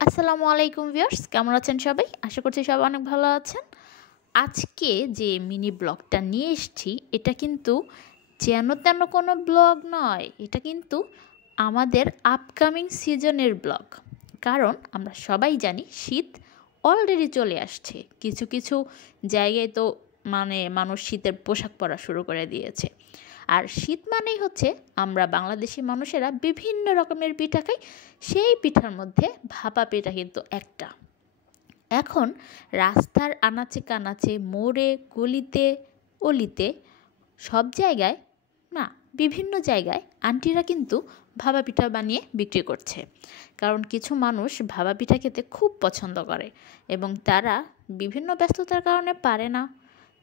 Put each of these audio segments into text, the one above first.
আসসালামু আলাইকুম ভিউয়ার্স, কেমন আছেন সবাই? আশা করছি সবাই অনেক ভালো আছেন। আজকে যে মিনি ব্লগটা নিয়ে এসেছি এটা কিন্তু যেন তেন কোনো ব্লগ নয়, এটা কিন্তু আমাদের আপকামিং সিজনের ব্লগ। কারণ আমরা সবাই জানি শীত অলরেডি চলে আসছে। কিছু কিছু জায়গায় তো মানুষ শীতের পোশাক পরা শুরু করে দিয়েছে। আর শীত মানেই হচ্ছে আমরা বাংলাদেশি মানুষেরা বিভিন্ন রকমের পিঠা খাই। সেই পিঠার মধ্যে ভাপা পিঠা কিন্তু একটা। এখন রাস্তার আনাচে কানাচে, মোড়ে, গলিতে, অলিতে, সব জায়গায় না, বিভিন্ন জায়গায় আন্টিরা কিন্তু ভাপা পিঠা বানিয়ে বিক্রি করছে। কারণ কিছু মানুষ ভাপা পিঠা খেতে খুব পছন্দ করে এবং তারা বিভিন্ন ব্যস্ততার কারণে পারে না।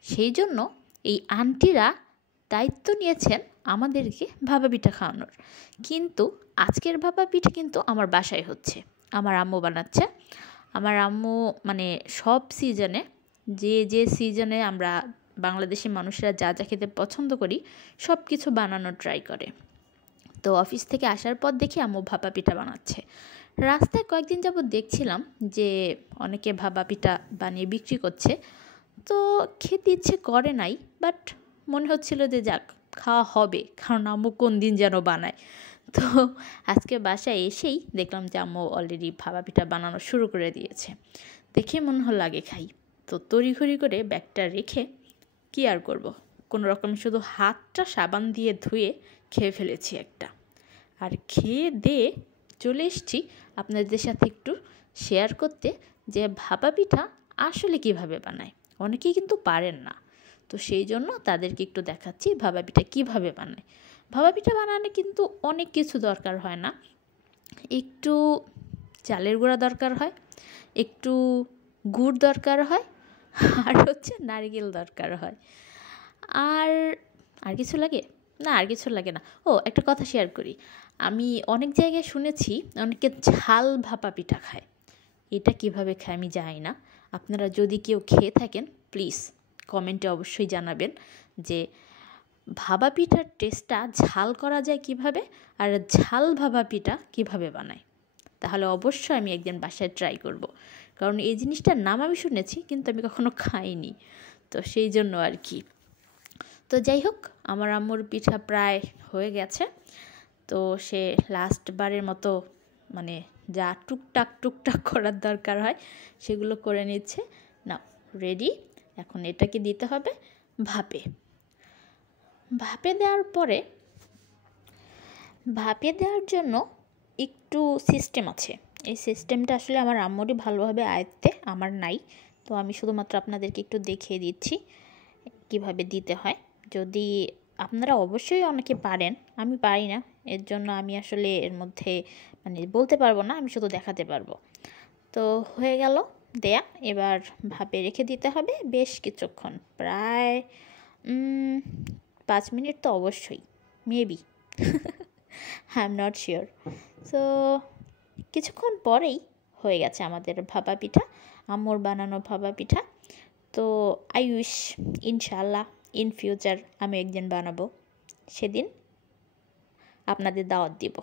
সেই জন্য এই আন্টিরা দায়িত্ব নিয়েছেন আমাদেরকে ভাপা পিঠা খাওয়ানোর। কিন্তু আজকের ভাপা পিঠা কিন্তু আমার বাসায় হচ্ছে, আমার আম্মু বানাচ্ছে। আমার আম্মু সব সিজনে, যে যে সিজনে আমরা বাংলাদেশি মানুষরা যা যা খেতে পছন্দ করি সব কিছু বানানোর ট্রাই করে। তো অফিস থেকে আসার পর দেখি আম্মু ভাপা পিঠা বানাচ্ছে। রাস্তায় কয়েকদিন যাবত দেখছিলাম যে অনেকে ভাপা পিঠা বানিয়ে বিক্রি করছে। তো খেতে ইচ্ছে করে নাই, বাট মনে হচ্ছিল যে যাক, খাওয়া হবে, কারণ আম্মু কোন দিন যেন বানায়। তো আজকে বাসায় এসেই দেখলাম যে আম্মু অলরেডি ভাপা পিঠা বানানো শুরু করে দিয়েছে। দেখে মনে হলো আগে খাই। তো তড়িঘড়ি করে ব্যাগটা রেখে কী আর করব, কোনো রকম শুধু হাতটা সাবান দিয়ে ধুয়ে খেয়ে ফেলেছি একটা। আর খেয়ে দিয়ে চলে এসেছি আপনাদের সাথে একটু শেয়ার করতে যে ভাপা পিঠা আসলে কিভাবে বানায়। অনেকেই কিন্তু পারেন না, তো সেই জন্য তাদেরকে একটু দেখাচ্ছি ভাপা পিঠা কীভাবে বানায়। ভাপা পিঠা বানানো কিন্তু অনেক কিছু দরকার হয় না, একটু চালের গুঁড়া দরকার হয়, একটু গুড় দরকার হয়, আর হচ্ছে নারকেল দরকার হয়। আর আর কিছু লাগে না, আর কিছু লাগে না। ও, একটা কথা শেয়ার করি, আমি অনেক জায়গায় শুনেছি অনেকে ঝাল ভাপা পিঠা খায়। এটা কিভাবে খায় আমি জানি না। আপনারা যদি কেউ খেয়ে থাকেন প্লিজ কমেন্টে অবশ্যই জানাবেন যে ভাপা পিঠার টেস্টটা ঝাল করা যায় কিভাবে, আর ঝাল ভাপা পিঠা কিভাবে বানায়। তাহলে অবশ্যই আমি একদিন বাসায় ট্রাই করব, কারণ এই জিনিসটার নাম আমি শুনেছি কিন্তু আমি কখনো খাইনি। তো সেই জন্য আর কি। তো যাই হোক, আমার আম্মুর পিঠা প্রায় হয়ে গেছে। তো সে লাস্ট বারের মতো যা টুকটাক টুকটাক করার দরকার হয় সেগুলো করে নিচ্ছে। না, রেডি। এখন এটাকে দিতে হবে ভাপে। ভাপে দেওয়ার জন্য একটু সিস্টেম আছে। এই সিস্টেমটা আসলে আমার আম্মুরই ভালোভাবে আয়ত্তে, আমার নাই। তো আমি শুধুমাত্র আপনাদেরকে একটু দেখিয়ে দিচ্ছি কিভাবে দিতে হয়। যদি আপনারা অবশ্যই অনেকে পারেন, আমি পারি না, এর জন্য আমি আসলে এর মধ্যে বলতে পারবো না, আমি শুধু দেখাতে পারবো। তো হয়ে গেল দেয়া, এবার ভাপে রেখে দিতে হবে বেশ কিছুক্ষণ, প্রায় 5 মিনিট তো অবশ্যই, maybe I am not sure. So কিছুক্ষণ পরেই হয়ে গেছে আমাদের ভাপা পিঠা, আম্মুর বানানো ভাপা পিঠা। তো আই উইশ ইনশাআল্লাহ ইন ফিউচার আমি একদিন বানাবো, সেদিন আপনাদের দাওয়াত দিব।